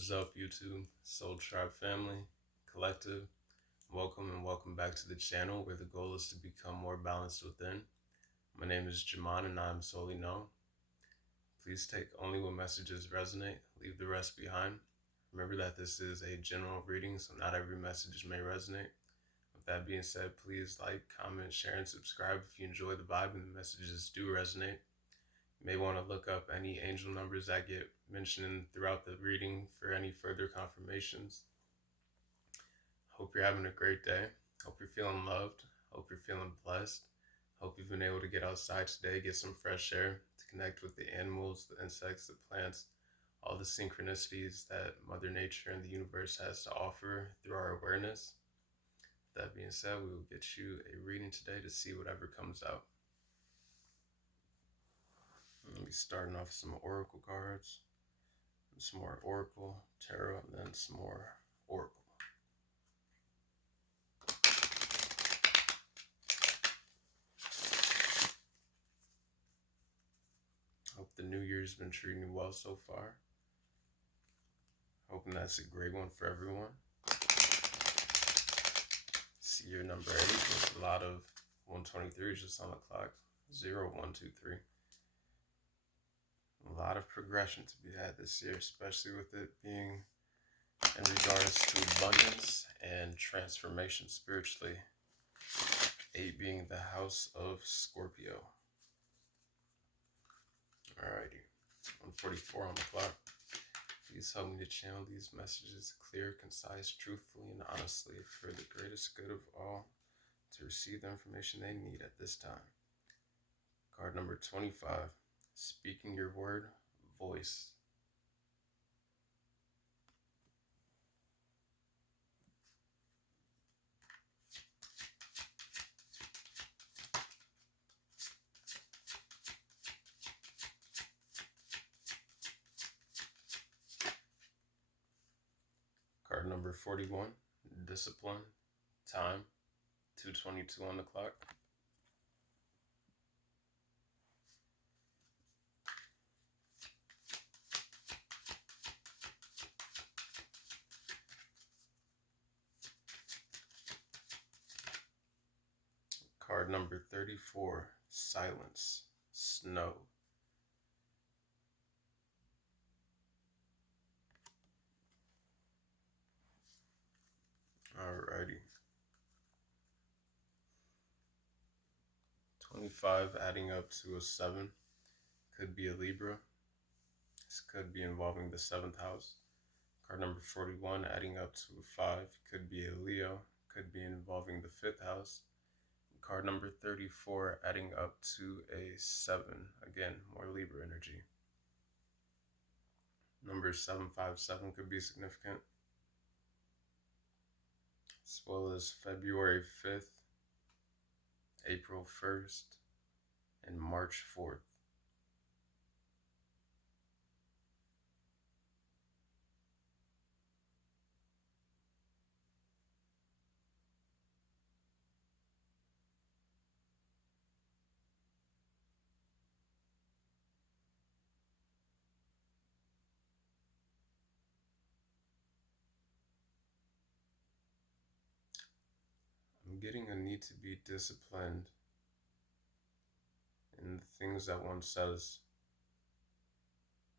is up, YouTube, Soul Tribe family, collective? Welcome and welcome back to the channel where the goal is to become more balanced within. My name is Jamon and I am solely known. Please take only what messages resonate, leave the rest behind. Remember that this is a general reading, so not every message may resonate. With that being said, please like, comment, share, and subscribe if you enjoy the vibe and the messages do resonate. You may want to look up any angel numbers that get mentioned throughout the reading for any further confirmations. Hope you're having a great day. Hope you're feeling loved. Hope you're feeling blessed. Hope you've been able to get outside today, get some fresh air, to connect with the animals, the insects, the plants, all the synchronicities that Mother Nature and the universe has to offer through our awareness. That being said, we will get you a reading today to see whatever comes out. I'll be starting off with some oracle cards, some more oracle, tarot, and then some more oracle. Hope the new year's been treating you well so far. Hoping that's a great one for everyone. See year number 8 with a lot of 123 just on the clock. 0, 1, 2, 3. A lot of progression to be had this year, especially with it being in regards to abundance and transformation spiritually. 8 being the house of Scorpio. Alrighty, 144 on the clock. Please help me to channel these messages clear, concise, truthfully, and honestly for the greatest good of all to receive the information they need at this time. Card number 25, speaking your word, voice. Card number 41, discipline, time, 2:22 on the clock. Card number 34, silence, snow. Alrighty. 25 adding up to a 7 could be a Libra. This could be involving the 7th house. Card number 41 adding up to a 5 could be a Leo, could be involving the 5th house. Card number 34 adding up to a 7, again, more Libra energy. Number 757 could be significant, as well as February 5th, April 1st, and March 4th. I'm getting a need to be disciplined in the things that one says.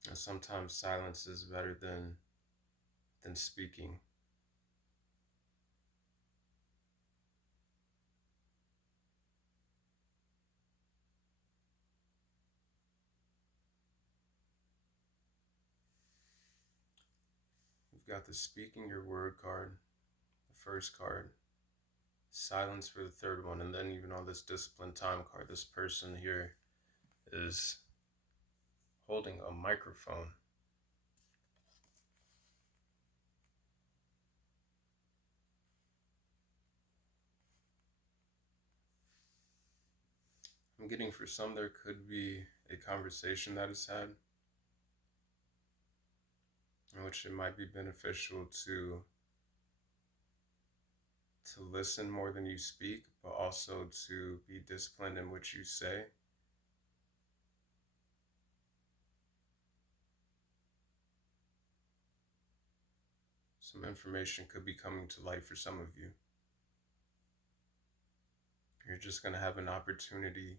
And sometimes silence is better than speaking. We've got the speaking your word card, the first card. Silence for the third one, and then even on this discipline time card, this person here is holding a microphone. I'm getting for some there could be a conversation that is had in which it might be beneficial to listen more than you speak, but also to be disciplined in what you say. Some information could be coming to light for some of you. You're just going to have an opportunity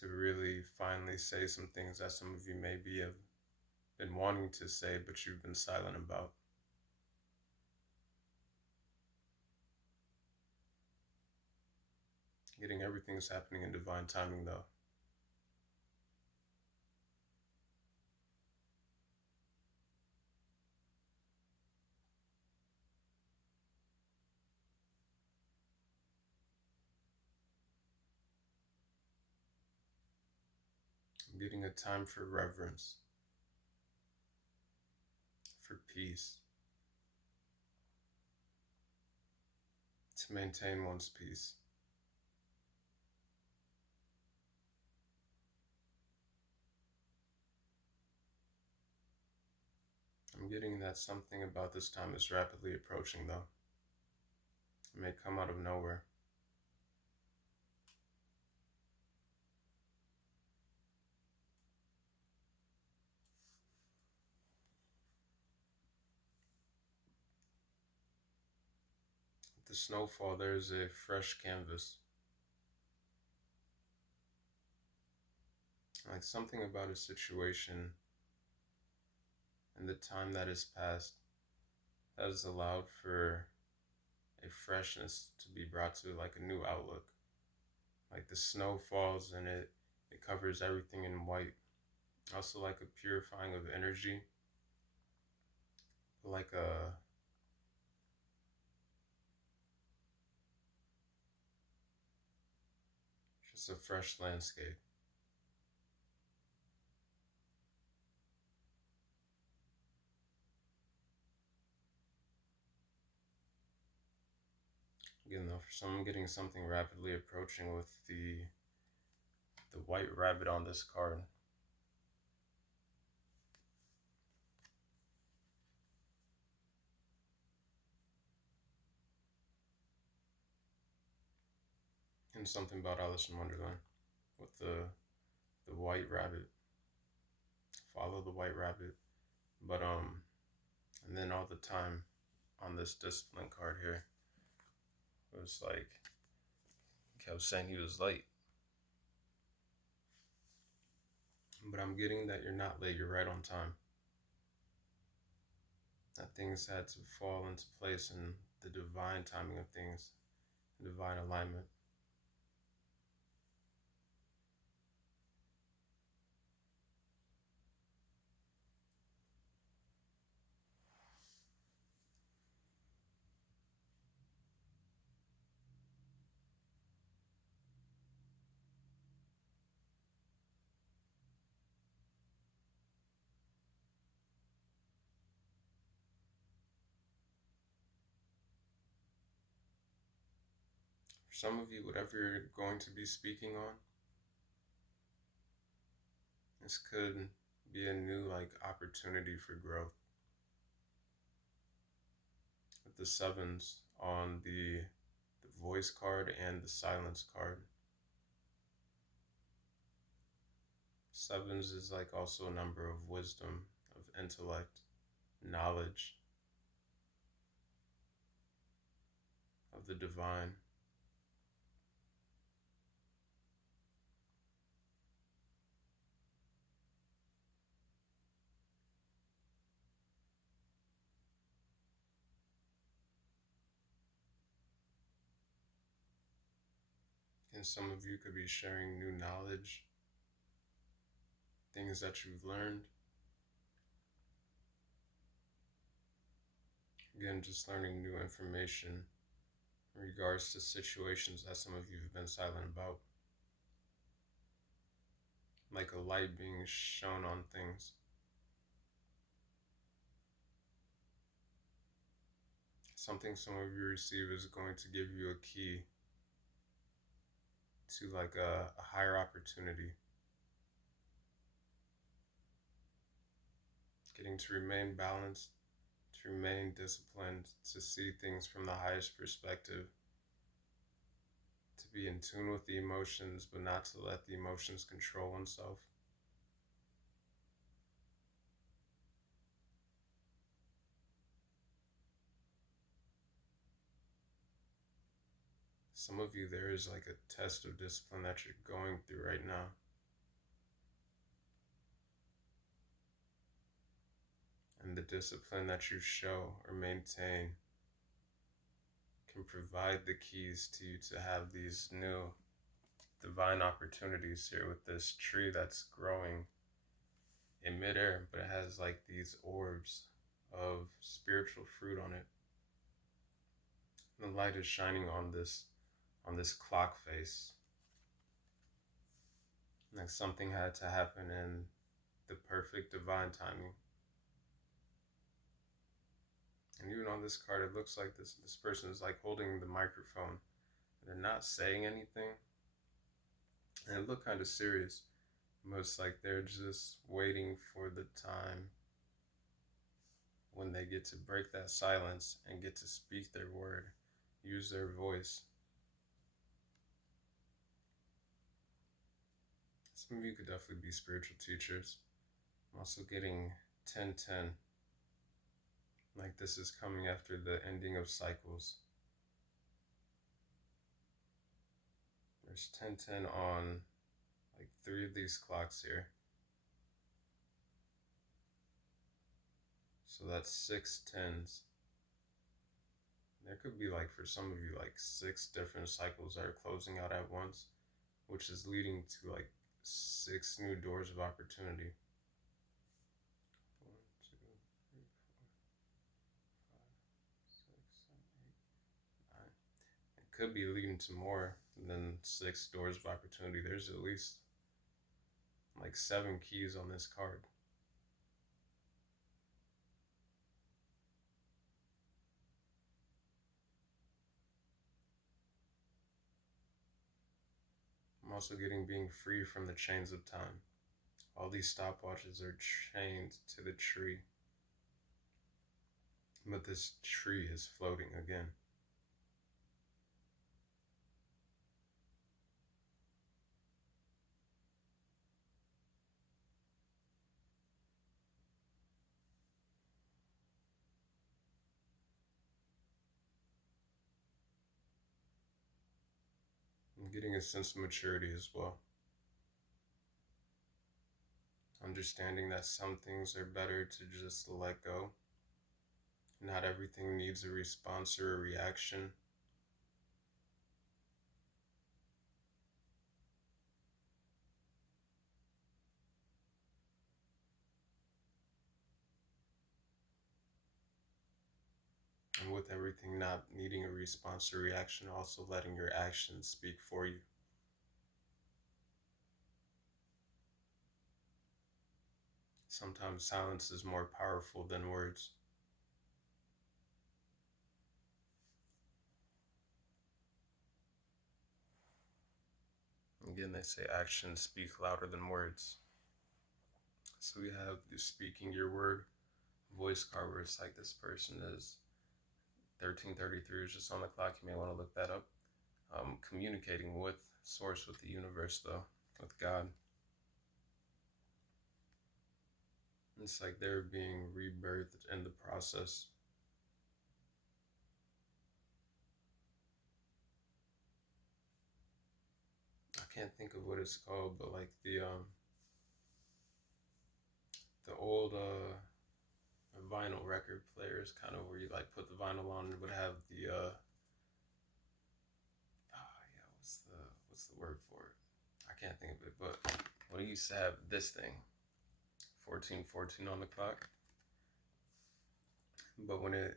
to really finally say some things that some of you maybe have been wanting to say, but you've been silent about. Getting everything's happening in divine timing, though. I'm getting a time for reverence, for peace, to maintain one's peace. I'm getting that something about this time is rapidly approaching, though. It may come out of nowhere. With the snowfall, there's a fresh canvas. Like something about a situation and the time that has passed that has allowed for a freshness to be brought to, like a new outlook. Like the snow falls and it covers everything in white. Also like a purifying of energy, like just a fresh landscape. Again, though, for some, I'm getting something rapidly approaching with the white rabbit on this card. And something about Alice in Wonderland with the white rabbit. Follow the white rabbit. But and then all the time on this Discipline card here, it was like he kept saying he was late. But I'm getting that you're not late, you're right on time. That things had to fall into place in the divine timing of things, divine alignment. For some of you, whatever you're going to be speaking on, this could be a new opportunity for growth. With the sevens on the voice card and the silence card. Sevens is also a number of wisdom, of intellect, knowledge, of the divine. And some of you could be sharing new knowledge, things that you've learned. Again, just learning new information in regards to situations that some of you have been silent about. Like a light being shown on things. Something some of you receive is going to give you a key to a higher opportunity. Getting to remain balanced, to remain disciplined, to see things from the highest perspective, to be in tune with the emotions, but not to let the emotions control oneself. Some of you, there is like a test of discipline that you're going through right now. And the discipline that you show or maintain can provide the keys to you to have these new divine opportunities here with this tree that's growing in midair, but it has like these orbs of spiritual fruit on it. The light is shining on this clock face. Like something had to happen in the perfect divine timing. And even on this card, it looks like this person is like holding the microphone. They're not saying anything. And it looked kind of serious. But it's like they're just waiting for the time when they get to break that silence and get to speak their word, use their voice. Some of you could definitely be spiritual teachers. I'm also getting 1010. Like this is coming after the ending of cycles. There's 1010 on like 3 of these clocks here. So that's 6 10s. There could be like for some of you like 6 different cycles that are closing out at once, which is leading to like 6 new doors of opportunity. 1, 2, 3, 4, 5, 6, 7, 8, 9. It could be leading to more than 6 doors of opportunity. There's at least like 7 keys on this card. I'm also getting being free from the chains of time. All these stopwatches are chained to the tree. But this tree is floating again. I'm getting a sense of maturity as well. Understanding that some things are better to just let go. Not everything needs a response or a reaction. And with everything not needing a response or reaction, also letting your actions speak for you. Sometimes silence is more powerful than words. Again, they say actions speak louder than words. So we have the speaking your word voice card where it's like this person is 1333 is just on the clock. You may want to look that up. Communicating with source, with the universe though, with God. It's like they're being rebirthed in the process. I can't think of what it's called, but like the old vinyl record players, kind of where you like put the vinyl on, and it would have the what's the word for it? I can't think of it, but when you used to have this thing, 1414 on the clock. But when it,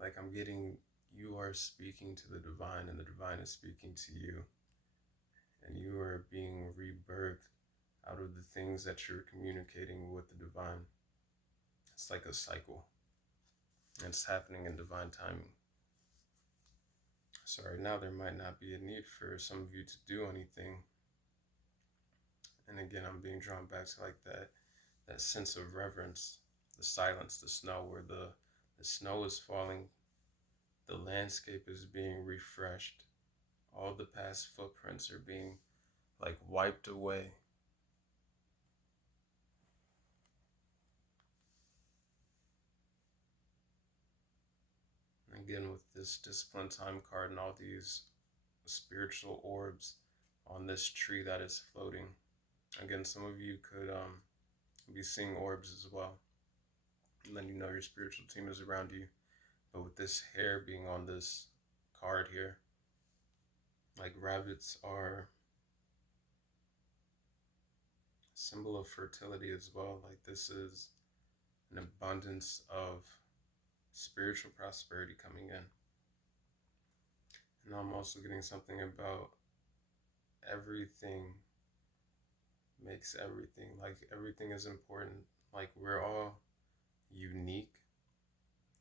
like I'm getting, you are speaking to the divine and the divine is speaking to you. And you are being rebirthed out of the things that you're communicating with the divine. It's like a cycle. And it's happening in divine timing. So right now there might not be a need for some of you to do anything. And again, I'm being drawn back to like that sense of reverence, the silence, the snow, where the snow is falling, the landscape is being refreshed. All the past footprints are being like wiped away. Again, with this discipline time card and all these spiritual orbs on this tree that is floating. Again, some of you could be seeing orbs as well, and then you know your spiritual team is around you. But with this hair being on this card here, like rabbits are a symbol of fertility as well. Like this is an abundance of spiritual prosperity coming in. And I'm also getting something about everything makes everything. Like everything is important. Like we're all unique.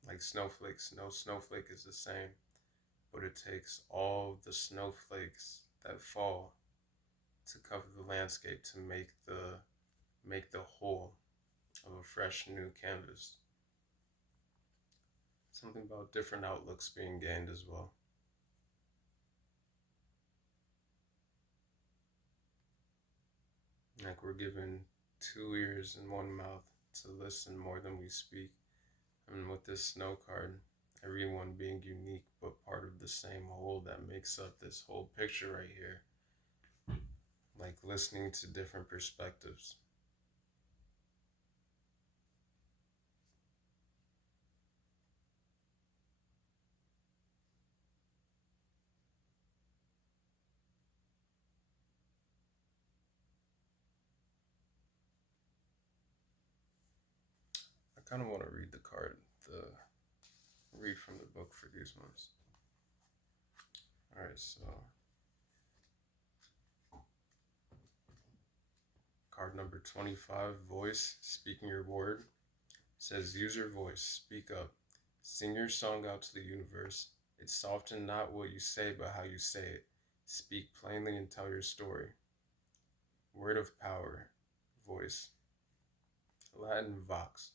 Like snowflakes. No snowflake is the same. But it takes all the snowflakes that fall to cover the landscape to make the whole of a fresh new canvas. Something about different outlooks being gained as well. Like we're given 2 ears and 1 mouth to listen more than we speak. And with this snow card, everyone being unique but part of the same whole that makes up this whole picture right here. Like listening to different perspectives. I kind of want to read the card, read from the book for these ones. All right, so card number 25, voice, speaking your word, says use your voice, speak up, sing your song out to the universe. It's often not what you say, but how you say it. Speak plainly and tell your story. Word of power, voice. Latin vox.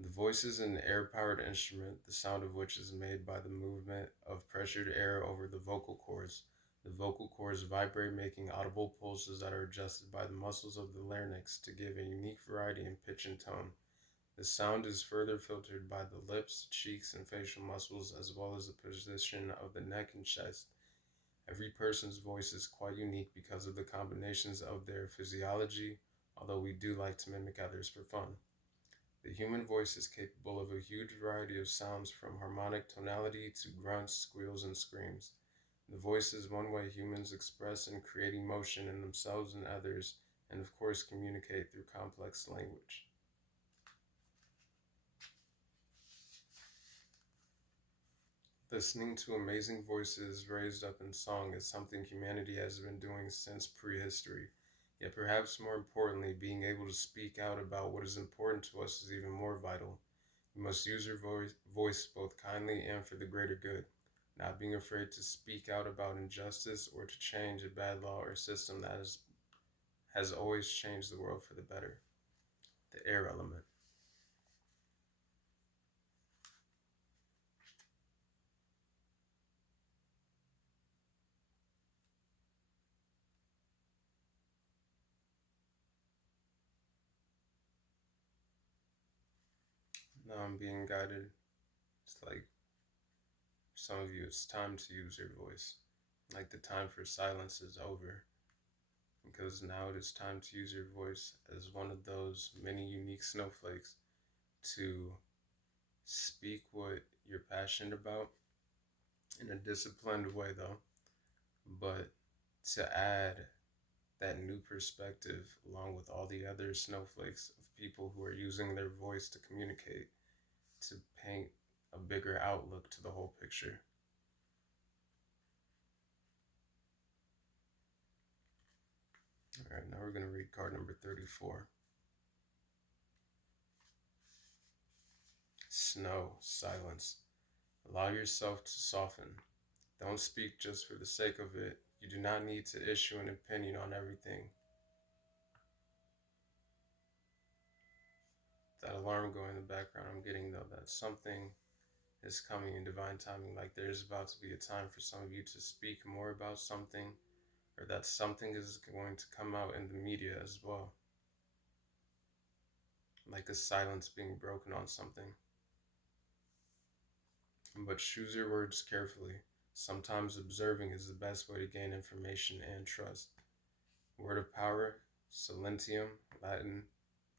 The voice is an air-powered instrument, the sound of which is made by the movement of pressured air over the vocal cords. The vocal cords vibrate, making audible pulses that are adjusted by the muscles of the larynx to give a unique variety in pitch and tone. The sound is further filtered by the lips, cheeks, and facial muscles, as well as the position of the neck and chest. Every person's voice is quite unique because of the combinations of their physiology, although we do like to mimic others for fun. The human voice is capable of a huge variety of sounds, from harmonic tonality to grunts, squeals, and screams. The voice is one way humans express and create emotion in themselves and others, and of course communicate through complex language. Listening to amazing voices raised up in song is something humanity has been doing since prehistory. Yet perhaps more importantly, being able to speak out about what is important to us is even more vital. You must use your voice both kindly and for the greater good, not being afraid to speak out about injustice or to change a bad law or system that has always changed the world for the better. The air element. Now I'm being guided. It's like some of you, it's time to use your voice. Like the time for silence is over. Because now it is time to use your voice as one of those many unique snowflakes to speak what you're passionate about in a disciplined way, though, but to add that new perspective along with all the other snowflakes of people who are using their voice to communicate, to paint a bigger outlook to the whole picture. All right, now we're going to read card number 34. Snow, silence. Allow yourself to soften. Don't speak just for the sake of it. You do not need to issue an opinion on everything. That alarm going in the background, I'm getting though that something is coming in divine timing. Like there's about to be a time for some of you to speak more about something, or that something is going to come out in the media as well. Like a silence being broken on something. But choose your words carefully. Sometimes observing is the best way to gain information and trust. Word of power, silentium, Latin,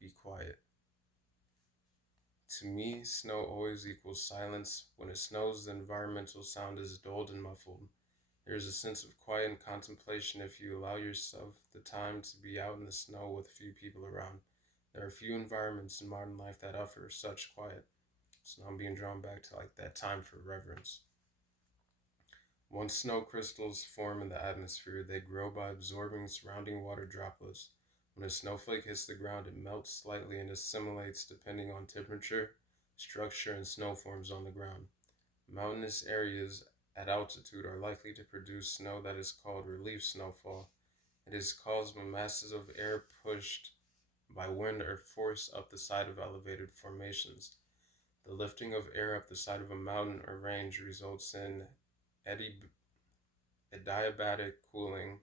be quiet. To me, snow always equals silence. When it snows, the environmental sound is dulled and muffled. There is a sense of quiet and contemplation if you allow yourself the time to be out in the snow with few people around. There are few environments in modern life that offer such quiet. So now I'm being drawn back to like that time for reverence. Once snow crystals form in the atmosphere, they grow by absorbing surrounding water droplets. When a snowflake hits the ground, it melts slightly and assimilates depending on temperature, structure, and snow forms on the ground. Mountainous areas at altitude are likely to produce snow that is called relief snowfall. It is caused when masses of air pushed by wind are forced up the side of elevated formations. The lifting of air up the side of a mountain or range results in adiabatic cooling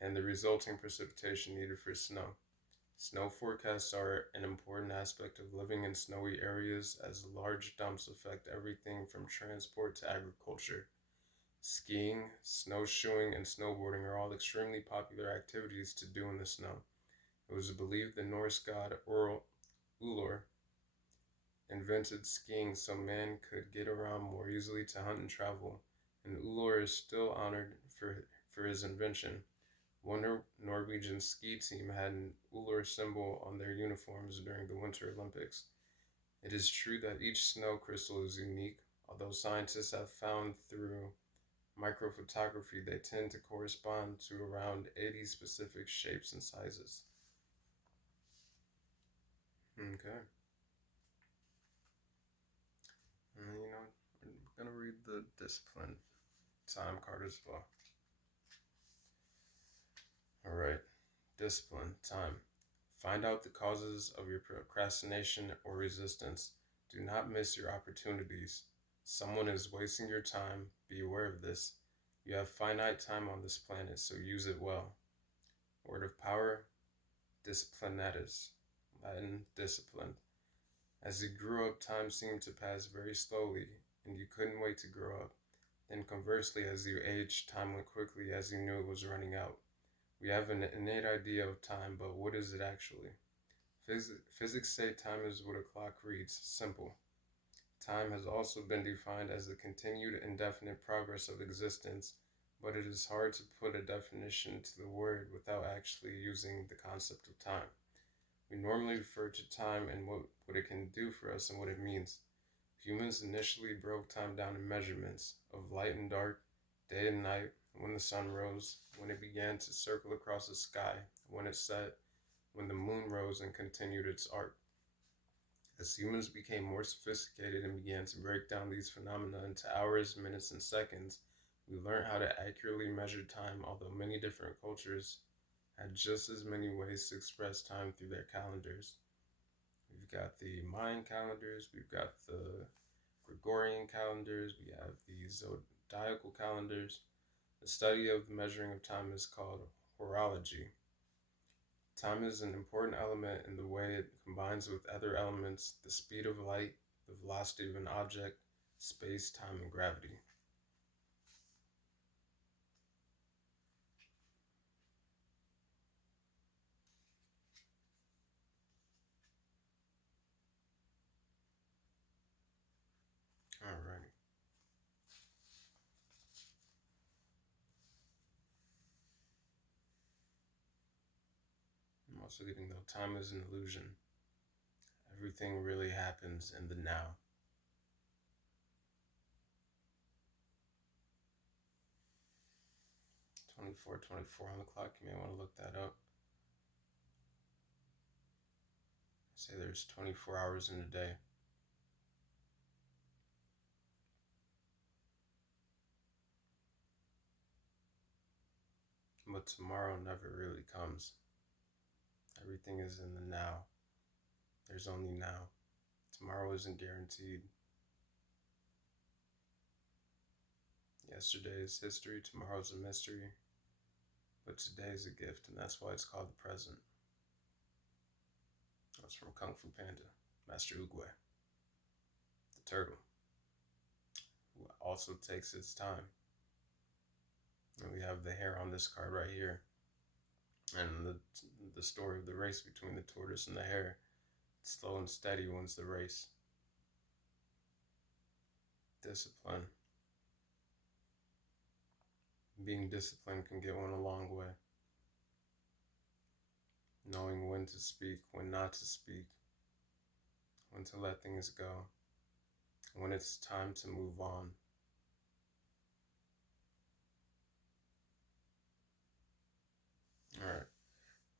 and the resulting precipitation needed for snow. Snow forecasts are an important aspect of living in snowy areas as large dumps affect everything from transport to agriculture. Skiing, snowshoeing, and snowboarding are all extremely popular activities to do in the snow. It was believed the Norse god Ulor invented skiing so man could get around more easily to hunt and travel, and Ulor is still honored for his invention. One Norwegian ski team had an Ulor symbol on their uniforms during the Winter Olympics. It is true that each snow crystal is unique, although scientists have found through microphotography they tend to correspond to around 80 specific shapes and sizes. Okay. And I'm going to read the Displine time card as well. All right. Discipline, time. Find out the causes of your procrastination or resistance. Do not miss your opportunities. Someone is wasting your time. Be aware of this. You have finite time on this planet, so use it well. Word of power, disciplinatus, Latin, disciplined. As you grew up, time seemed to pass very slowly, and you couldn't wait to grow up. Then conversely, as you aged, time went quickly as you knew it was running out. We have an innate idea of time, but what is it actually? Physics say time is what a clock reads, simple. Time has also been defined as the continued indefinite progress of existence, but it is hard to put a definition to the word without actually using the concept of time. We normally refer to time and what it can do for us and what it means. Humans initially broke time down in measurements of light and dark, day and night, when the sun rose, when it began to circle across the sky, when it set, when the moon rose and continued its arc. As humans became more sophisticated and began to break down these phenomena into hours, minutes, and seconds, we learned how to accurately measure time, although many different cultures had just as many ways to express time through their calendars. We've got the Mayan calendars, we've got the Gregorian calendars, we have the zodiacal calendars. The study of the measuring of time is called horology. Time is an important element in the way it combines with other elements, the speed of light, the velocity of an object, space, time, and gravity. Alrighty. I'm also getting though time is an illusion. Everything really happens in the now. '24 on the clock. You may want to look that up. Say there's 24 hours in a day. But tomorrow never really comes. Everything is in the now. There's only now. Tomorrow isn't guaranteed. Yesterday is history, tomorrow's a mystery, but today is a gift, and that's why it's called the present. That's from Kung Fu Panda, Master Oogway, the turtle. also takes its time. And we have the hare on this card right here. And the story of the race between the tortoise and the hare. Slow and steady wins the race. Discipline. Being disciplined can get one a long way. Knowing when to speak, when not to speak, when to let things go, when it's time to move on. All right,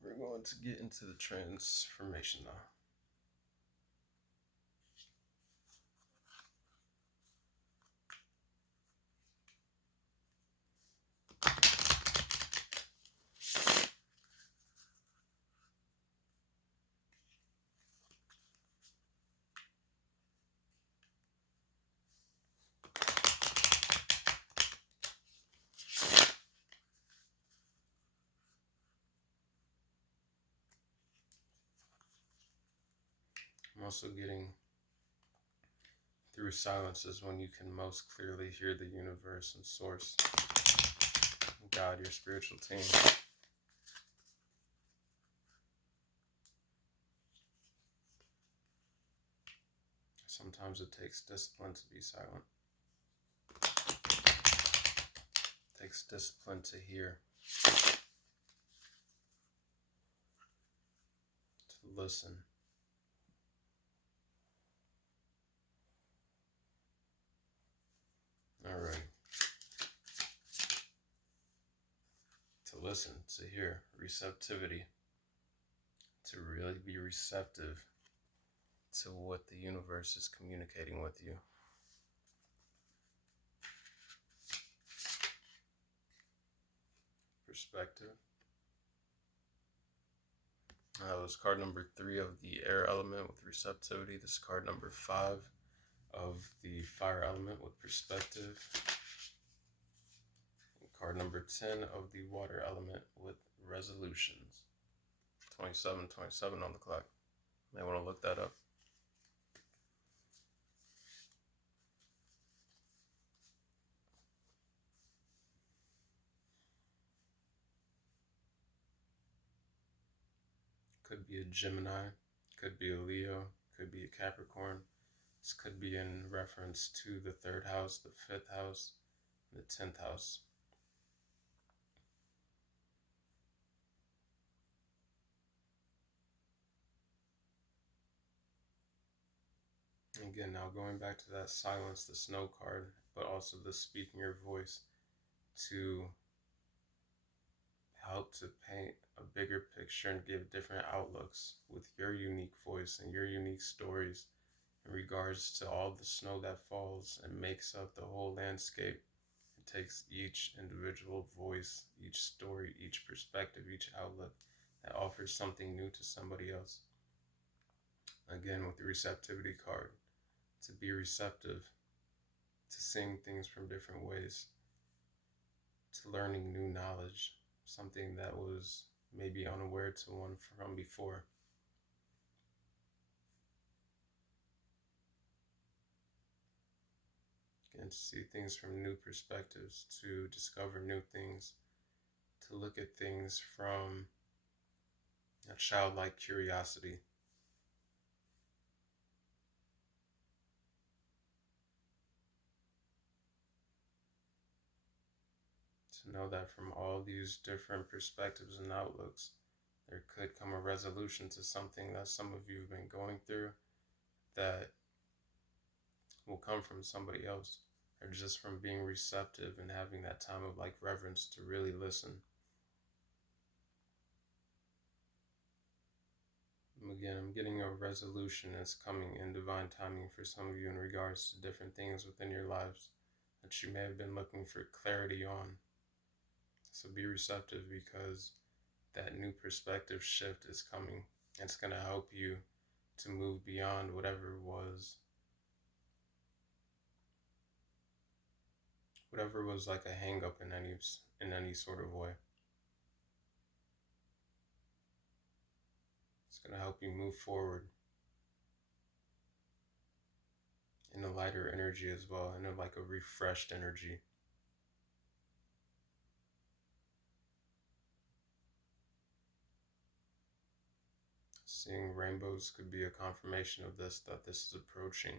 we're going to get into the transformation now. I'm also getting through silence is when you can most clearly hear the universe and source, God, your spiritual team. Sometimes it takes discipline to be silent. It takes discipline to hear, to listen. All right. To listen, to hear, receptivity, to really be receptive to what the universe is communicating with you. Perspective. That was card number 3 of the air element with receptivity. This is card number 5 of the fire element with perspective. And card number 10 of the water element with resolutions. 27 on the clock. May want to look that up. Could be a Gemini, could be a Leo, could be a Capricorn. This could be in reference to the 3rd house, the 5th house, and the 10th house. Again, now going back to that silence, the snow card, but also the speaking your voice to help to paint a bigger picture and give different outlooks with your unique voice and your unique stories in regards to all the snow that falls and makes up the whole landscape. It takes each individual voice, each story, each perspective, each outlook that offers something new to somebody else. Again, with the receptivity card, to be receptive, to seeing things from different ways, to learning new knowledge, something that was maybe unaware to one from before. And to see things from new perspectives, to discover new things, to look at things from a childlike curiosity. To know that from all these different perspectives and outlooks, there could come a resolution to something that some of you have been going through that will come from somebody else, or just from being receptive and having that time of like reverence to really listen. Again, I'm getting a resolution that's coming in divine timing for some of you in regards to different things within your lives that you may have been looking for clarity on. So be receptive, because that new perspective shift is coming. It's going to help you to move beyond whatever was like a hang up in any sort of way. It's going to help you move forward in a lighter energy as well, and like a refreshed energy. Seeing rainbows could be a confirmation of this, that this is approaching.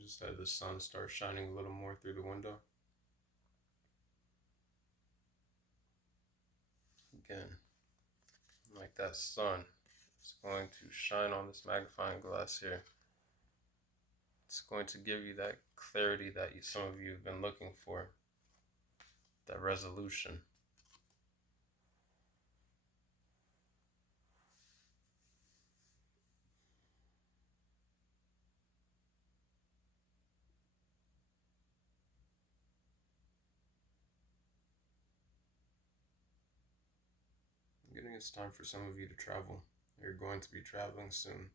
Just that the sun starts shining a little more through the window. Again, like that sun is going to shine on this magnifying glass here. It's going to give you that clarity that some of you have been looking for, that resolution. I'm getting it's time for some of you to travel. You're going to be traveling soon.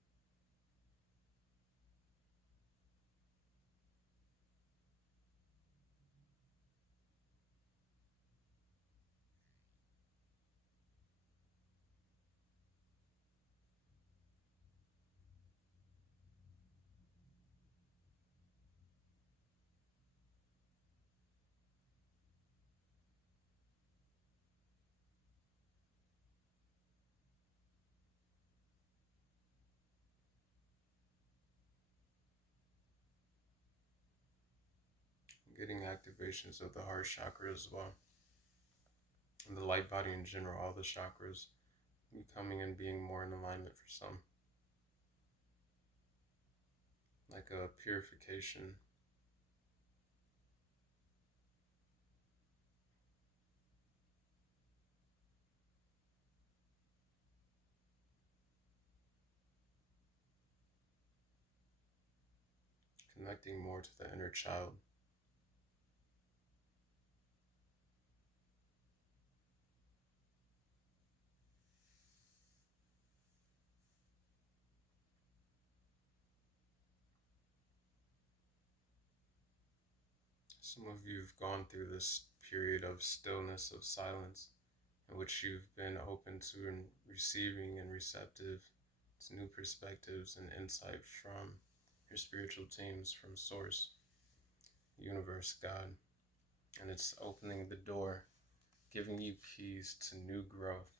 Getting activations of the heart chakra as well. And the light body in general, all the chakras becoming and being more in alignment for some. Like a purification. Connecting more to the inner child. Some of you have gone through this period of stillness, of silence, in which you've been open to and receiving and receptive to new perspectives and insight from your spiritual teams, from Source, Universe, God. And it's opening the door, giving you keys to new growth,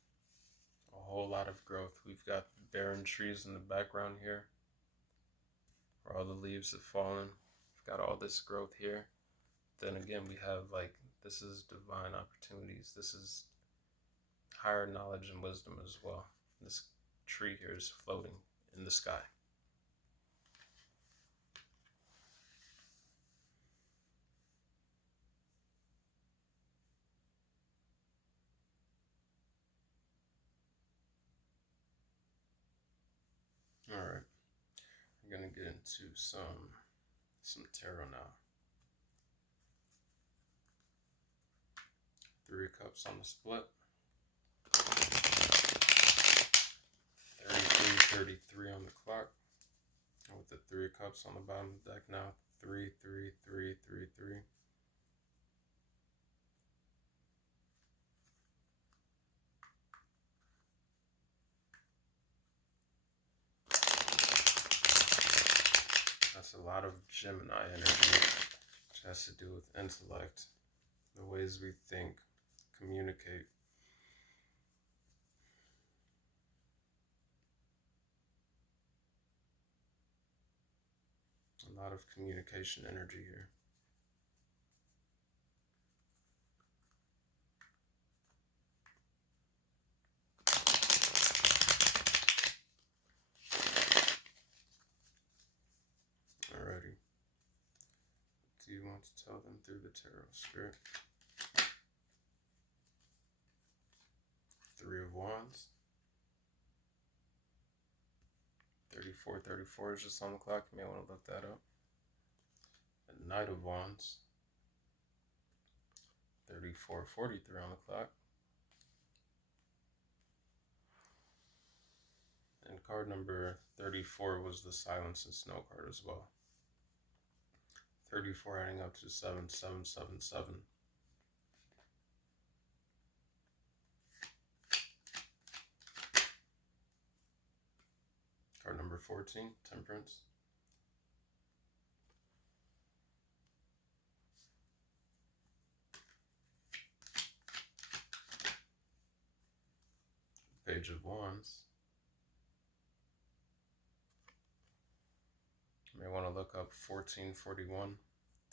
a whole lot of growth. We've got barren trees in the background here, where all the leaves have fallen. We've got all this growth here. Then again, we have this is divine opportunities. This is higher knowledge and wisdom as well. This tree here is floating in the sky. All right, we're gonna get into some tarot now. 3 of Cups on the split. 33 on the clock. And with the 3 of Cups on the bottom of the deck now. 3, 3, 3, 3, 3. That's a lot of Gemini energy, which has to do with intellect, the ways we think, communicate. A lot of communication energy here. Alrighty. Do you want to tell them through the tarot, Spirit? 3 of Wands. 34 is just on the clock. You may want to look that up. The Knight of Wands. 34:43 on the clock. And card number 34 was the Silence and Snow card as well. 34 adding up to 7777. Number 14, Temperance. Page of Wands. You may want to look up 1441.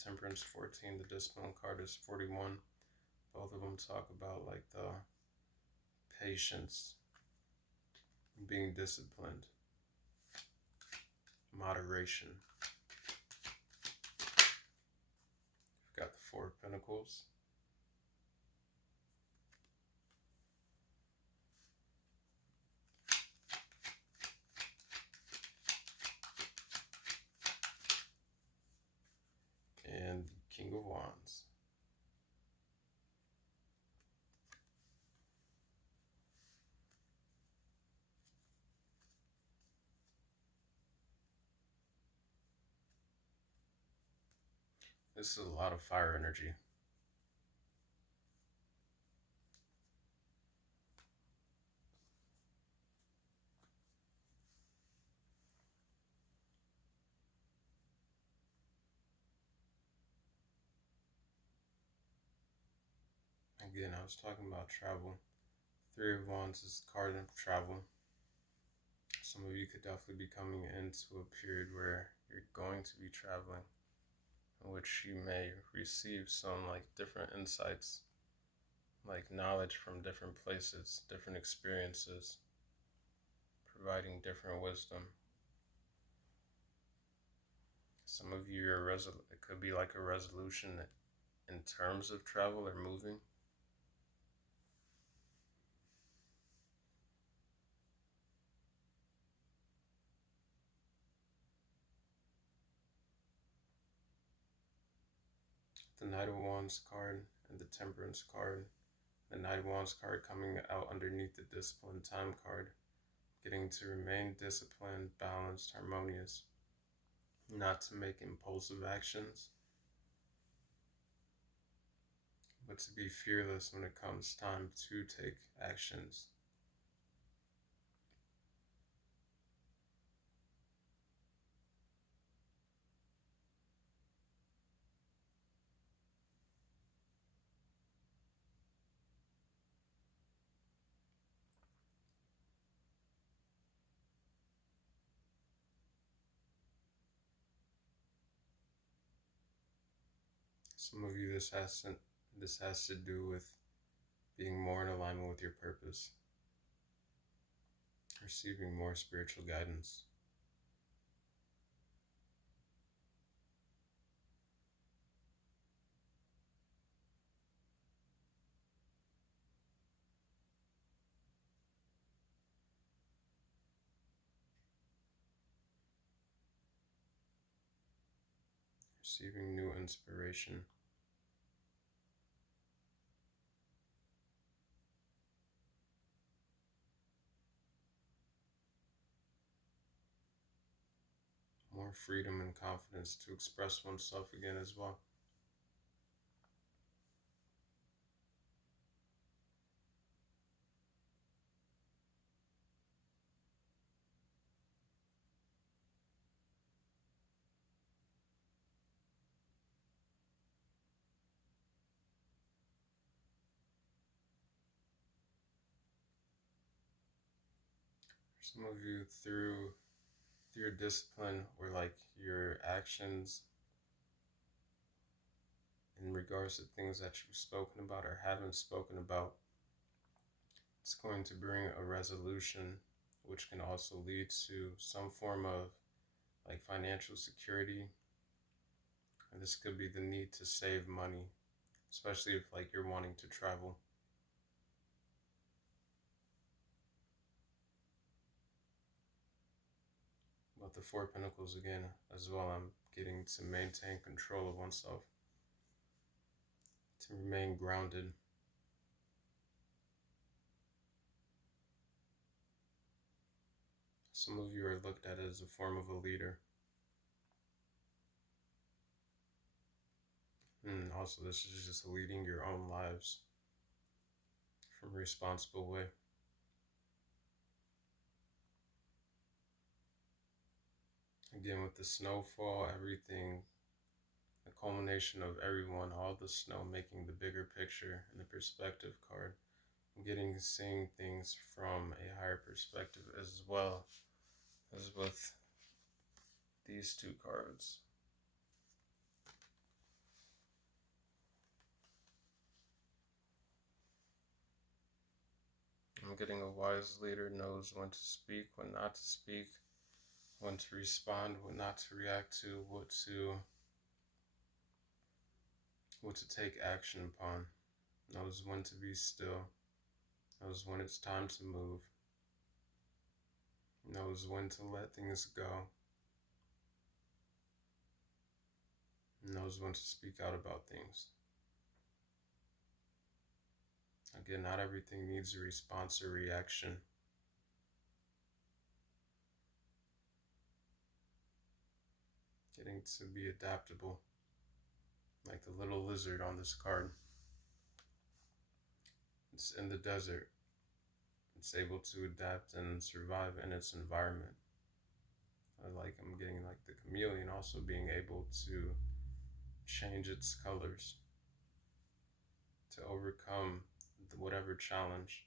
Temperance 14, the Discipline card is 41. Both of them talk about like the patience, being disciplined, moderation. We've got the Four of Pentacles. And King of Wands. This is a lot of fire energy. Again, I was talking about travel. Three of Wands is the card of travel. Some of you could definitely be coming into a period where you're going to be traveling, in which you may receive some like different insights, like knowledge from different places, different experiences, providing different wisdom. Some of you are it could be like a resolution in terms of travel or moving. The Knight of Wands card and the Temperance card. The Knight of Wands card coming out underneath the Discipline time card. Getting to remain disciplined, balanced, harmonious. Not to make impulsive actions, but to be fearless when it comes time to take actions. Some of you, this has to do with being more in alignment with your purpose, receiving more spiritual guidance. Receiving new inspiration. More freedom and confidence to express oneself again as well. Some of you, through your discipline or like your actions in regards to things that you've spoken about or haven't spoken about, it's going to bring a resolution, which can also lead to some form of like financial security. And this could be the need to save money, especially if like you're wanting to travel. But the Four of Pentacles again as well, I'm getting to maintain control of oneself, to remain grounded. Some of you are looked at as a form of a leader. And also, this is just leading your own lives from a responsible way. Again, with the snowfall, everything, the culmination of everyone, all the snow making the bigger picture and the perspective card. I'm getting seeing things from a higher perspective as well as with these two cards. I'm getting a wise leader knows when to speak, when not to speak, when to respond, what not to react to, what to take action upon, knows when to be still, knows when it's time to move, knows when to let things go, knows when to speak out about things. Again, not everything needs a response or reaction. Getting to be adaptable, like the little lizard on this card. It's in the desert. It's able to adapt and survive in its environment. I'm getting like the chameleon also being able to change its colors to overcome whatever challenge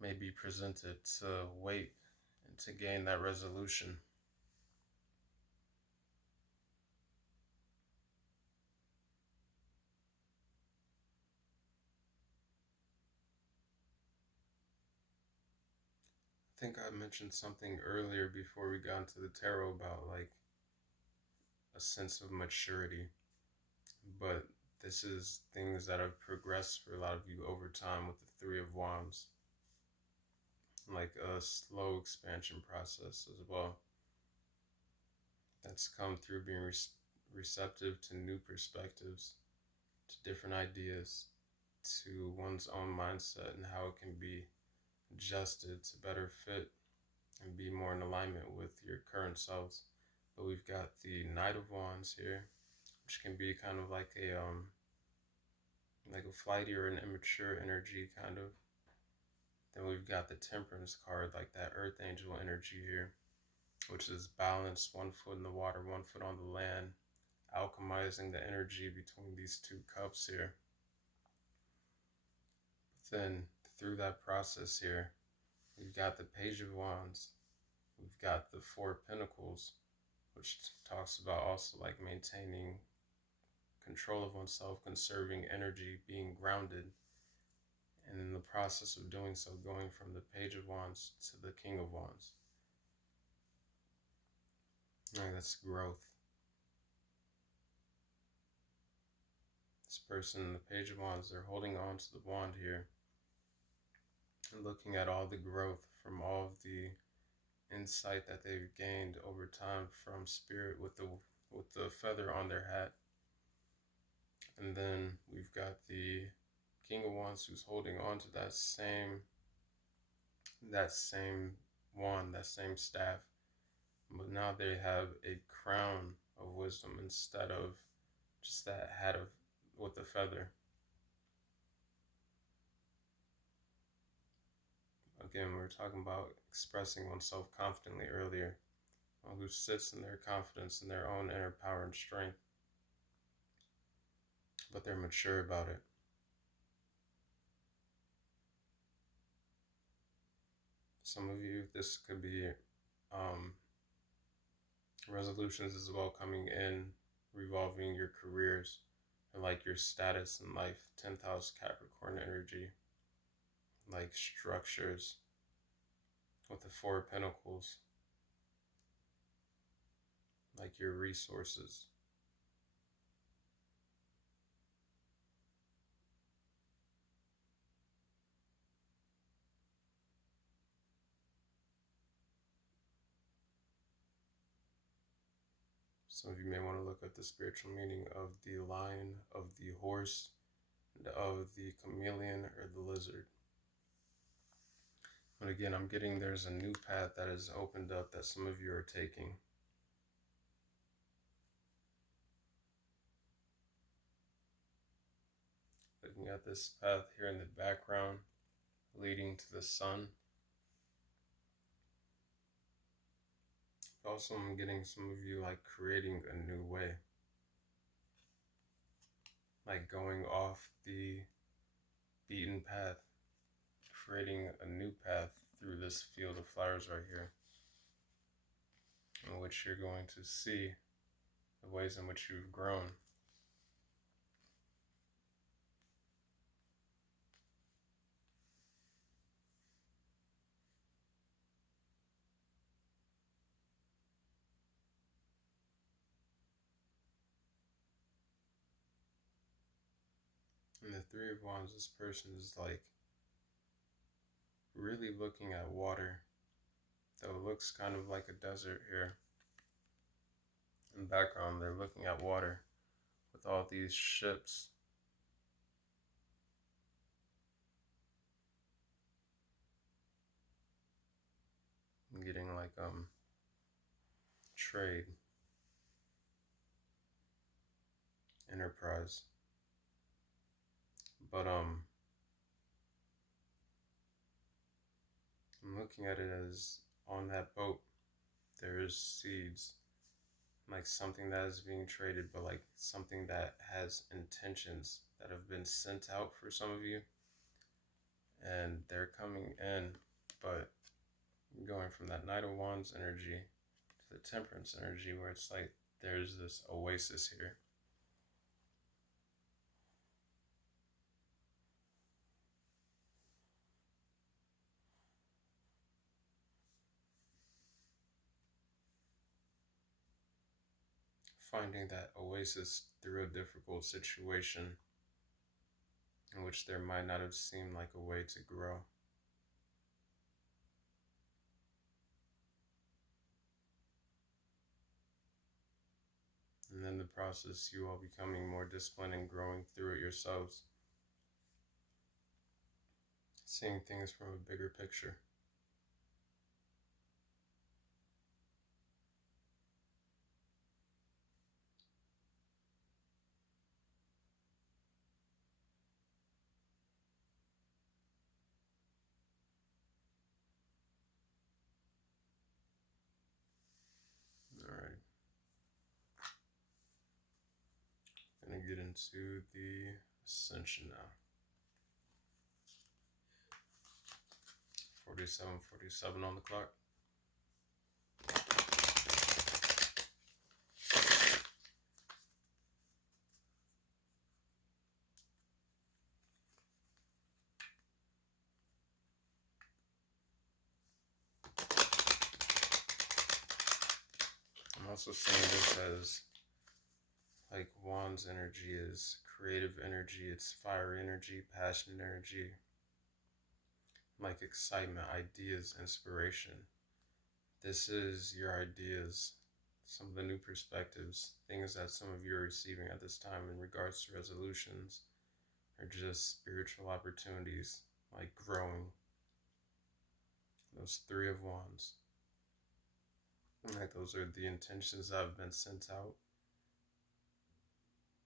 may be presented, to wait and to gain that resolution. I think I mentioned something earlier before we got into the tarot about like a sense of maturity, but this is things that have progressed for a lot of you over time with the Three of Wands, like a slow expansion process as well. That's come through being receptive to new perspectives, to different ideas, to one's own mindset and how it can be adjusted to better fit and be more in alignment with your current selves. But we've got the Knight of Wands here, which can be kind of like a flighty or an immature energy kind of. Then we've got the Temperance card, like that Earth Angel energy here, which is balance, 1 foot in the water, 1 foot on the land, alchemizing the energy between these two cups here. But then through that process here, we've got the Page of Wands, we've got the Four of Pentacles, which talks about also like maintaining control of oneself, conserving energy, being grounded, and in the process of doing so, going from the Page of Wands to the King of Wands. Right, that's growth. This person, the Page of Wands, they're holding on to the wand here and looking at all the growth from all of the insight that they've gained over time from Spirit with the feather on their hat. And then we've got the King of Wands who's holding on to that same wand, that same staff, but now they have a crown of wisdom instead of just that hat with the feather. Again, we were talking about expressing oneself confidently earlier, who sits in their confidence in their own inner power and strength, but they're mature about it. Some of you, this could be resolutions as well coming in, revolving your careers, or like your status in life, 10th house Capricorn energy, like structures with the Four of Pentacles, like your resources. Some of you may want to look at the spiritual meaning of the lion, of the horse, and of the chameleon or the lizard. But again, I'm getting there's a new path that is opened up that some of you are taking. Looking at this path here in the background, leading to the sun. Also, I'm getting some of you like creating a new way, like going off the beaten path, creating a new path through this field of flowers right here, in which you're going to see the ways in which you've grown. And the Three of Wands, this person is like really looking at water, though it looks kind of like a desert here. In the background, they're looking at water with all these ships. I'm getting like trade, enterprise. But I'm looking at it as on that boat there's seeds, like something that is being traded, but like something that has intentions that have been sent out for some of you, and they're coming in, but going from that Knight of Wands energy to the Temperance energy, where it's like there's this oasis here. Finding that oasis through a difficult situation in which there might not have seemed like a way to grow. And then the process, you all becoming more disciplined and growing through it yourselves. Seeing things from a bigger picture. Alright. Gonna get into the Ascension now. 47 on the clock. I'm also seeing this as like Wands energy is creative energy, it's fire energy, passion energy, like excitement, ideas, inspiration. This is your ideas, some of the new perspectives, things that some of you are receiving at this time in regards to resolutions, or just spiritual opportunities, like growing. Those Three of Wands. Like those are the intentions that have been sent out.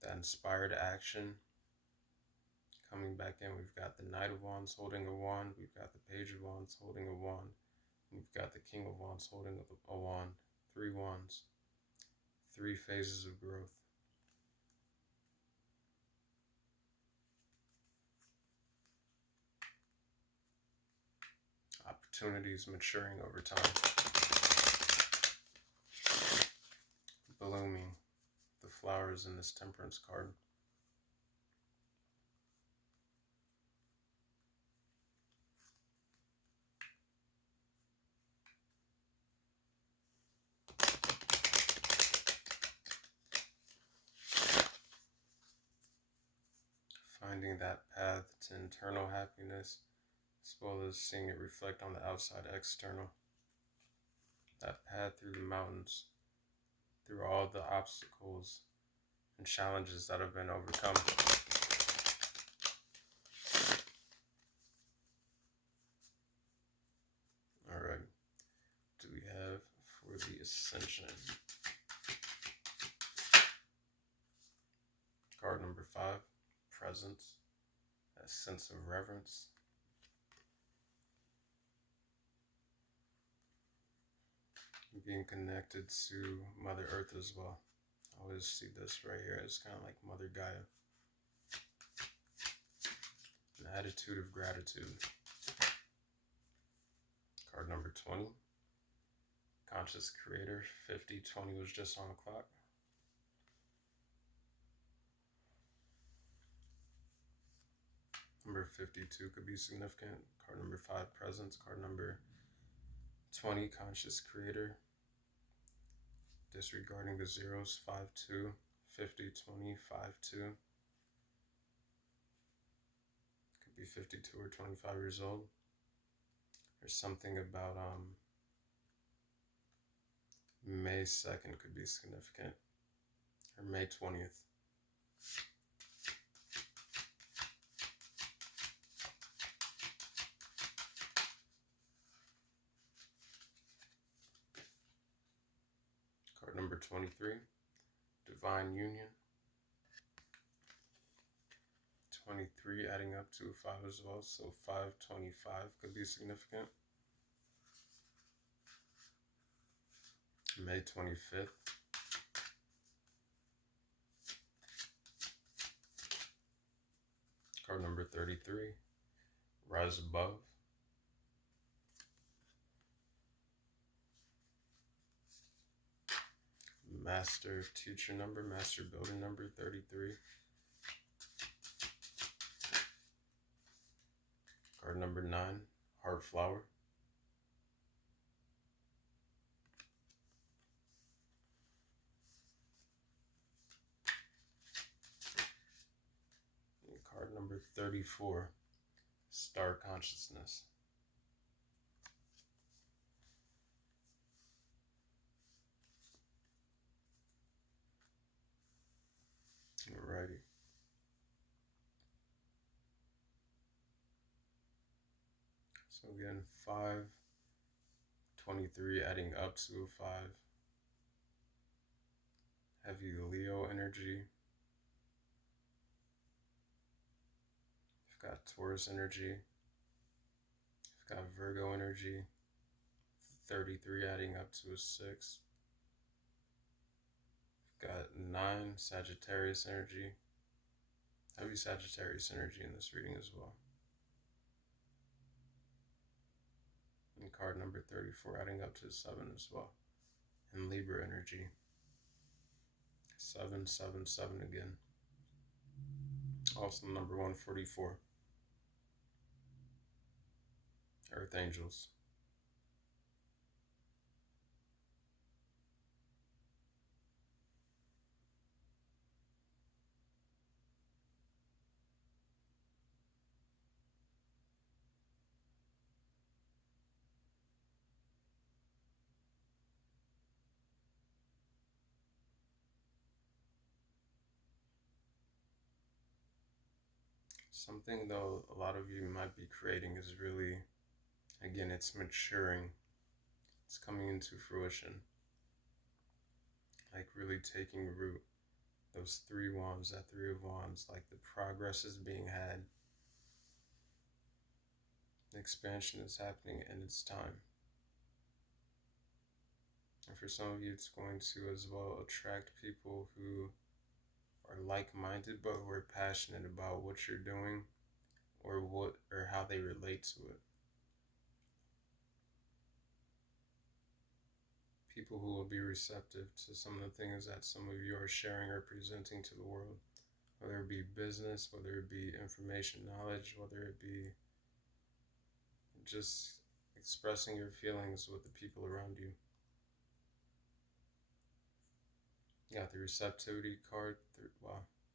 That inspired action. Coming back in, we've got the Knight of Wands holding a wand. We've got the Page of Wands holding a wand. We've got the King of Wands holding a wand. 3 wands. 3 phases of growth. Opportunities maturing over time. Blooming. The flowers in this Temperance card. Finding that path to internal happiness, as well as seeing it reflect on the outside external. That path through the mountains, through all the obstacles and challenges that have been overcome. Alright, do we have for the Ascension? Card number 5, Presence, that sense of reverence. being connected to Mother Earth as well. I always see this right here as kind of like Mother Gaia. An attitude of gratitude. Card number 20. Conscious Creator. 50/20 was just on the clock. Number 52 could be significant. Card number 5, Presence. Card number 20, Conscious Creator. Disregarding the zeros, 5-2, 50/20, 5-2. Could be 52 or 25 years old. There's something about May 2nd could be significant, or May 20th. Card number 23, Divine Union. 23 adding up to a 5 as well, so 5/25 could be significant. May 25th. Card number 33, Rise Above. Master Teacher number, Master Builder number 33. Card number 9, Heart Flower. And card number 34, Star Consciousness. Alrighty. So again, 5/23 adding up to a 5. Heavy Leo energy. You've got Taurus energy. You've got Virgo energy. 33 adding up to a 6. You've got 9 Sagittarius energy. Heavy Sagittarius energy in this reading as well. And card number 34 adding up to 7 as well. And Libra energy. 777 again. Also number 144. Earth Angels. Something though a lot of you might be creating is really, again, it's maturing. It's coming into fruition. Like really taking root. Those 3 wands, that 3 of wands, like the progress is being had. The expansion is happening and it's time. And for some of you, it's going to as well attract people who are like-minded, but who are passionate about what you're doing or how they relate to it. People who will be receptive to some of the things that some of you are sharing or presenting to the world, whether it be business, whether it be information, knowledge, whether it be just expressing your feelings with the people around you. You got the receptivity card.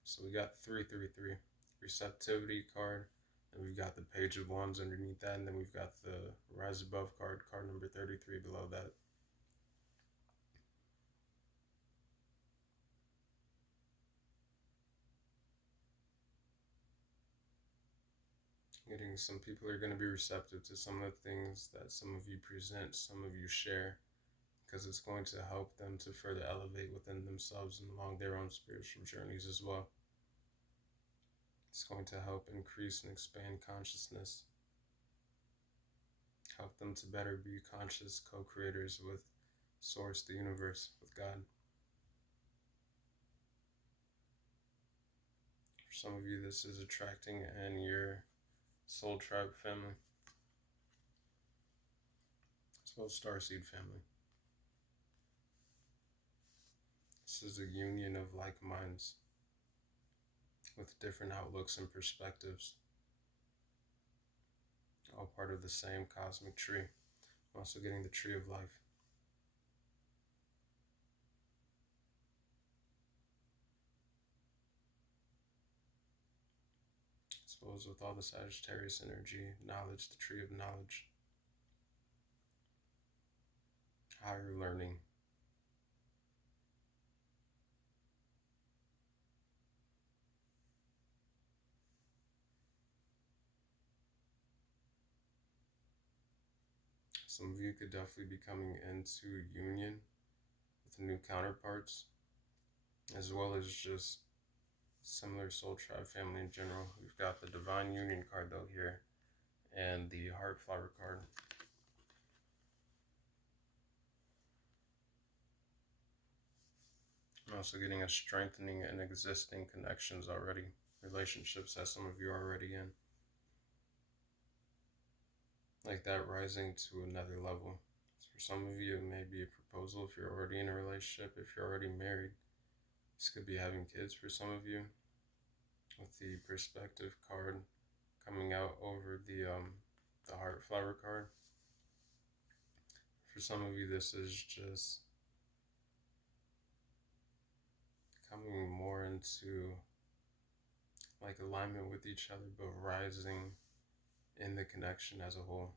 So we got 333 receptivity card, and we've got the Page of Wands underneath that, and then we've got the Rise Above card, card number 33 below that. Getting some people are going to be receptive to some of the things that some of you present, some of you share, because it's going to help them to further elevate within themselves and along their own spiritual journeys as well. It's going to help increase and expand consciousness, help them to better be conscious co-creators with source, the universe, with God. For some of you, this is attracting in your soul tribe family, as well as starseed family. This is a union of like minds with different outlooks and perspectives, all part of the same cosmic tree. I'm also getting the tree of life. As well as with all the Sagittarius energy, knowledge, the tree of knowledge, higher learning. Some of you could definitely be coming into union with new counterparts, as well as just similar soul tribe family in general. We've got the Divine Union card though here, and the Heart Flower card. I'm also getting a strengthening in existing connections already, relationships that some of you are already in. Like that rising to another level. So for some of you, it may be a proposal if you're already in a relationship, if you're already married. This could be having kids for some of you, with the perspective card coming out over the Heart Flower card. For some of you, this is just coming more into like alignment with each other, but rising in the connection as a whole.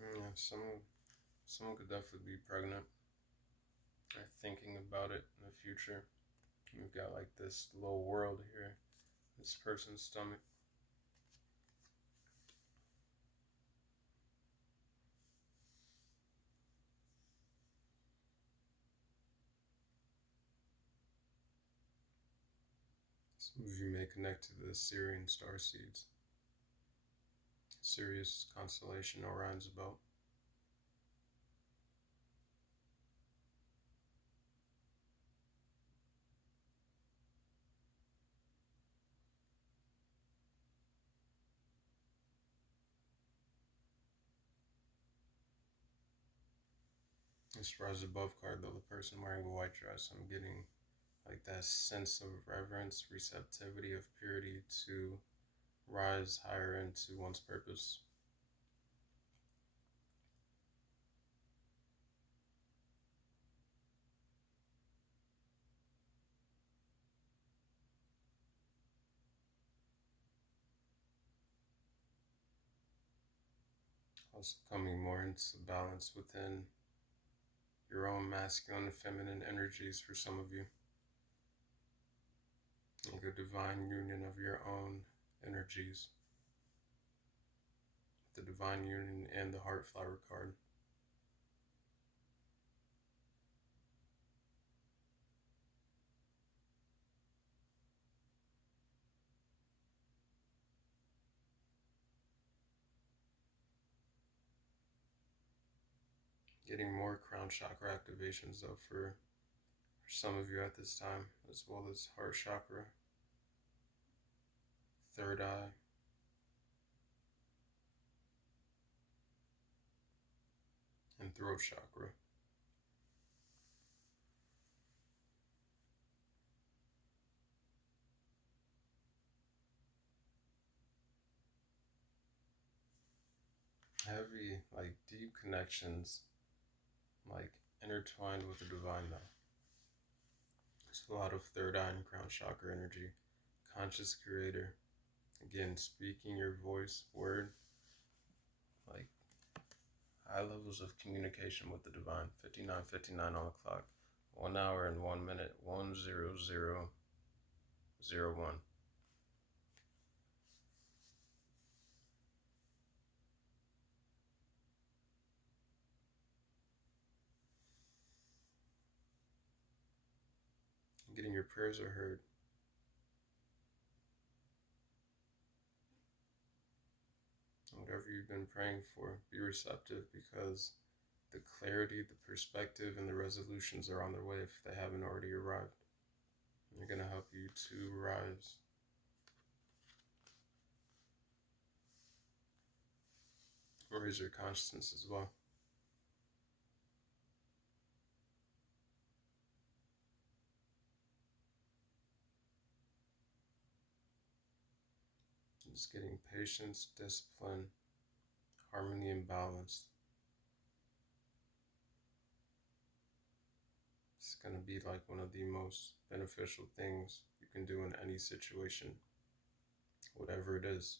Yeah, someone could definitely be pregnant or thinking about it in the future. We've got like this little world here, this person's stomach. Some of you may connect to the Syrian star seeds. Sirius constellation, Orion's belt. This rise above card though, the person wearing a white dress, I'm getting like that sense of reverence, receptivity of purity to rise higher into one's purpose. Also coming more into balance within your own masculine and feminine energies for some of you. Like a divine union of your own energies. The divine union and the Heart Flower card. Getting more crown chakra activations though for some of you at this time, as well as heart chakra, third eye, and throat chakra. Heavy, like deep connections, like intertwined with the divine though. There's a lot of third eye and crown chakra energy. Conscious creator. Again, speaking your voice, word, like high levels of communication with the divine. 59:59 on the clock. 1 hour and 1 minute. 100. 01. Getting your prayers are heard. Whatever you've been praying for, be receptive, because the clarity, the perspective, and the resolutions are on their way if they haven't already arrived. And they're going to help you to rise. Raise your consciousness as well. Just getting patience, discipline, harmony, and balance. It's going to be like one of the most beneficial things you can do in any situation, whatever it is.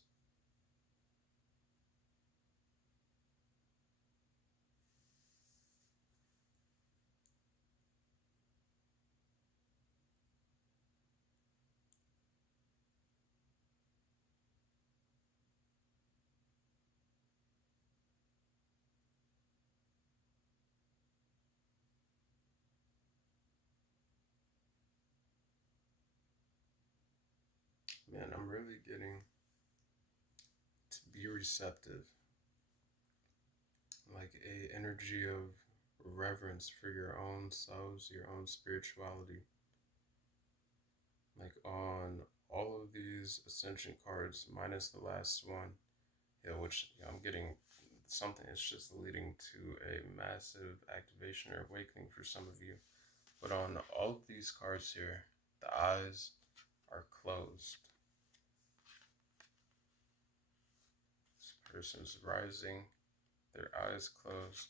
Man, I'm really getting to be receptive, like a energy of reverence for your own selves, your own spirituality. Like on all of these ascension cards, minus the last one, which I'm getting something. It's just leading to a massive activation or awakening for some of you. But on all of these cards here, the eyes are closed. This person's rising, their eyes closed.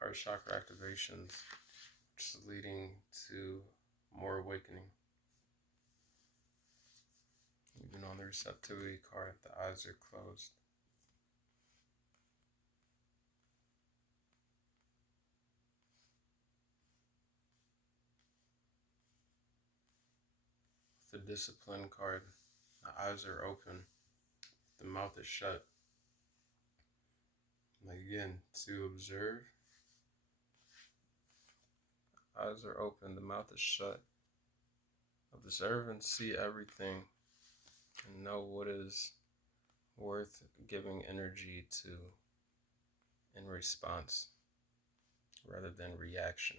Heart chakra activations, which is leading to more awakening. Even on the receptivity card, the eyes are closed. The discipline card, the eyes are open, the mouth is shut. Again, to observe, eyes are open, the mouth is shut. Observe and see everything and know what is worth giving energy to in response rather than reaction.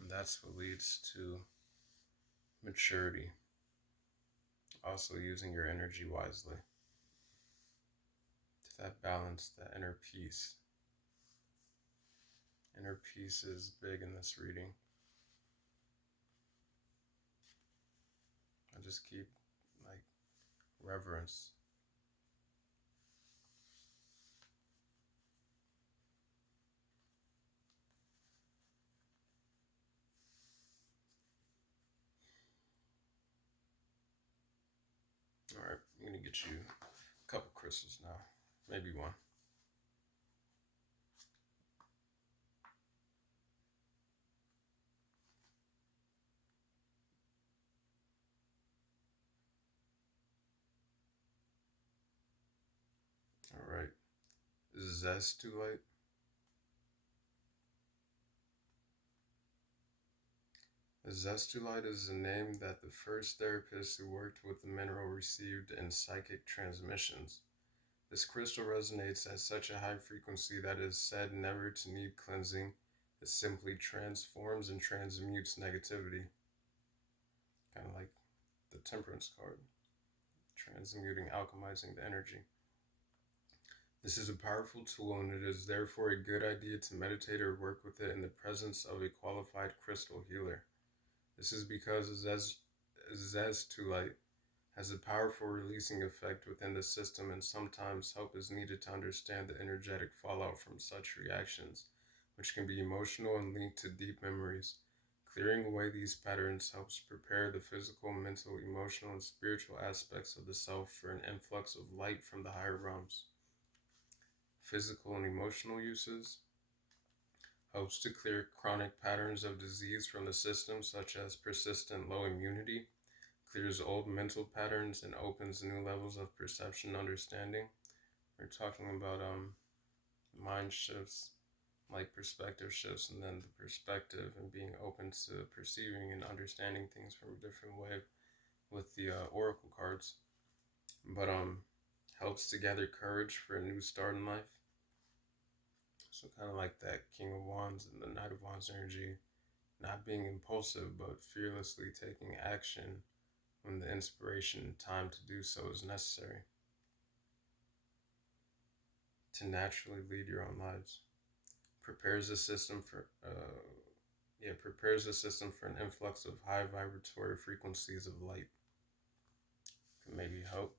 And that's what leads to maturity. Also using your energy wisely. To that balance, that inner peace. Inner peace is big in this reading. I just keep like reverence. All right, I'm gonna get you a couple crystals now, maybe one. All right, Zestulite. Zestulite is the name that the first therapist who worked with the mineral received in psychic transmissions. This crystal resonates at such a high frequency that it is said never to need cleansing. It simply transforms and transmutes negativity. Kind of like the Temperance card. Transmuting, alchemizing the energy. This is a powerful tool, and it is therefore a good idea to meditate or work with it in the presence of a qualified crystal healer. This is because Zestulite has a powerful releasing effect within the system, and sometimes help is needed to understand the energetic fallout from such reactions, which can be emotional and linked to deep memories. Clearing away these patterns helps prepare the physical, mental, emotional, and spiritual aspects of the self for an influx of light from the higher realms. Physical and emotional uses. helps to clear chronic patterns of disease from the system, such as persistent low immunity, clears old mental patterns, and opens new levels of perception understanding. We're talking about mind shifts, like perspective shifts, and then the perspective and being open to perceiving and understanding things from a different way with the oracle cards. But helps to gather courage for a new start in life. So kind of like that King of Wands and the Knight of Wands energy, not being impulsive but fearlessly taking action when the inspiration and time to do so is necessary to naturally lead your own lives. Prepares the system for prepares the system for an influx of high vibratory frequencies of light. Can maybe help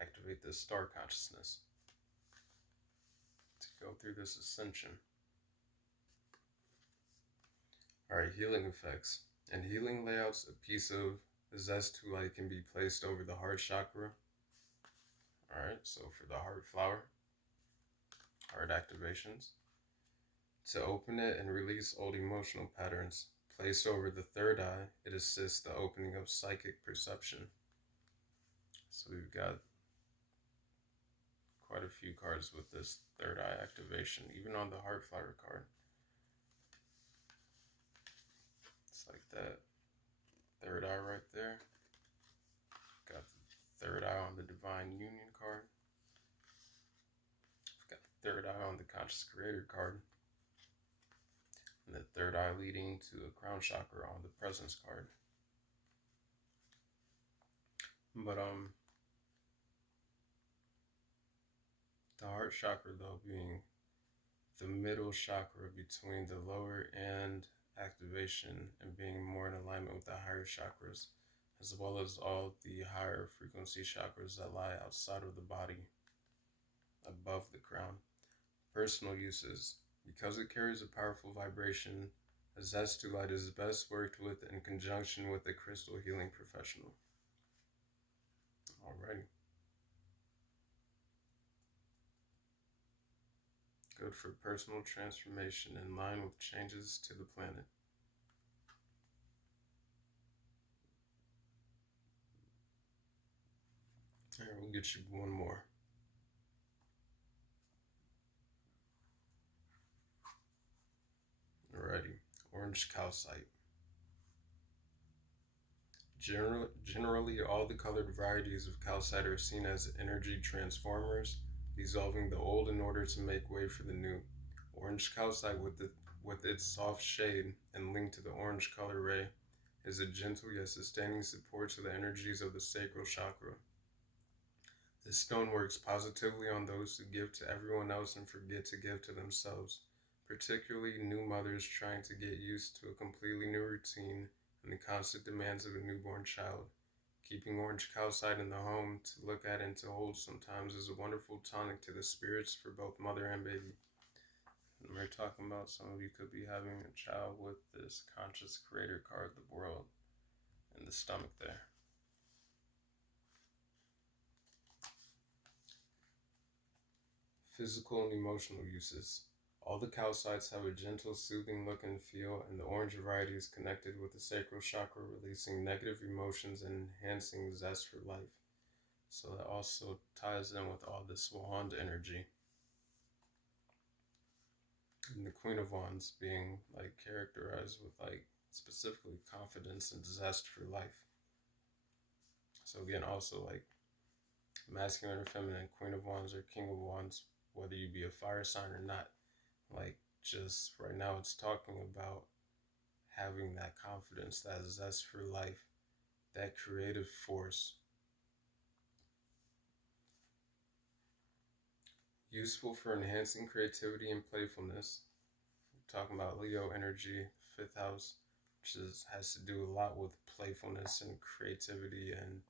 activate this star consciousness to go through this ascension. Alright, healing effects. In healing layouts, a piece of zest to light can be placed over the heart chakra. Alright, so for the heart flower, heart activations. To open it and release old emotional patterns, placed over the third eye, it assists the opening of psychic perception. So we've got quite a few cards with this third eye activation, even on the heart flower card. It's like that third eye right there. Got the third eye on the divine union card. We've got the third eye on the conscious creator card. And the third eye leading to a crown chakra on the presence card. But the heart chakra though being the middle chakra between the lower and activation and being more in alignment with the higher chakras, as well as all the higher frequency chakras that lie outside of the body, above the crown. Personal uses. Because it carries a powerful vibration, a zest to light is best worked with in conjunction with a crystal healing professional. Alrighty. Good for personal transformation in line with changes to the planet. Here, we'll get you one more. Alrighty, orange calcite. Generally, all the colored varieties of calcite are seen as energy transformers, dissolving the old in order to make way for the new. Orange calcite, with its soft shade and linked to the orange color ray, is a gentle yet sustaining support to the energies of the sacral chakra. This stone works positively on those who give to everyone else and forget to give to themselves, particularly new mothers trying to get used to a completely new routine and the constant demands of a newborn child. Keeping orange calcite in the home to look at and to hold sometimes is a wonderful tonic to the spirits for both mother and baby. And we're talking about some of you could be having a child with this conscious creator card, the world, in the stomach there. Physical and emotional uses. All the calcites have a gentle, soothing look and feel, and the orange variety is connected with the sacral chakra, releasing negative emotions and enhancing zest for life. So that also ties in with all this wand energy. And the Queen of Wands being like characterized with like specifically confidence and zest for life. So again, also like masculine or feminine, Queen of Wands or King of Wands, whether you be a fire sign or not, like just right now it's talking about having that confidence, that zest for life, that creative force. Useful for enhancing creativity and playfulness. We're talking about Leo energy, 5th house, which has to do a lot with playfulness and creativity and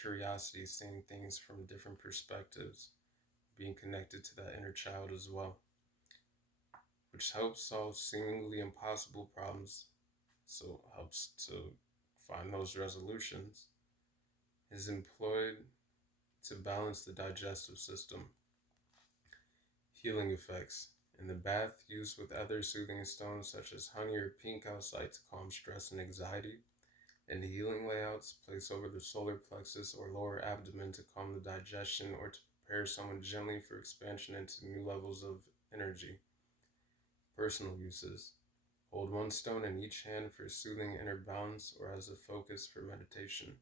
curiosity, seeing things from different perspectives, being connected to that inner child as well, which helps solve seemingly impossible problems, so helps to find those resolutions, is employed to balance the digestive system. Healing effects. In the bath, use with other soothing stones such as honey or pink calcite to calm stress and anxiety. In the healing layouts, place over the solar plexus or lower abdomen to calm the digestion or to prepare someone gently for expansion into new levels of energy. Personal uses. Hold one stone in each hand for soothing inner balance or as a focus for meditation.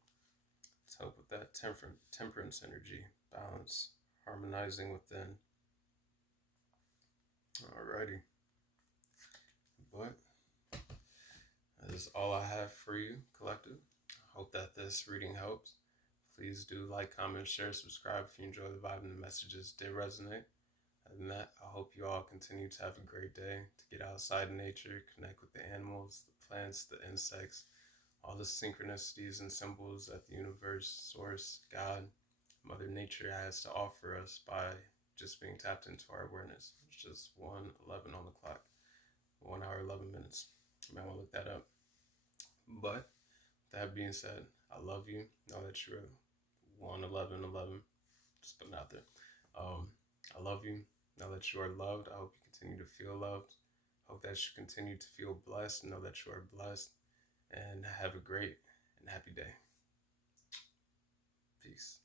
To help with that temperance energy, balance, harmonizing within. Alrighty. But that is all I have for you, collective. I hope that this reading helps. Please do like, comment, share, subscribe if you enjoy the vibe and the messages did resonate. Other than that, I hope you all continue to have a great day, to get outside in nature, connect with the animals, the plants, the insects, all the synchronicities and symbols that the universe, source, God, Mother Nature has to offer us by just being tapped into our awareness. It's just 1:11 on the clock. 1 hour, 11 minutes. You might want to look that up. But that being said, I love you. Know that you're 1:11:11. Just putting it out there. I love you. Know that you are loved. I hope you continue to feel loved. Hope that you continue to feel blessed. Know that you are blessed. And have a great and happy day. Peace.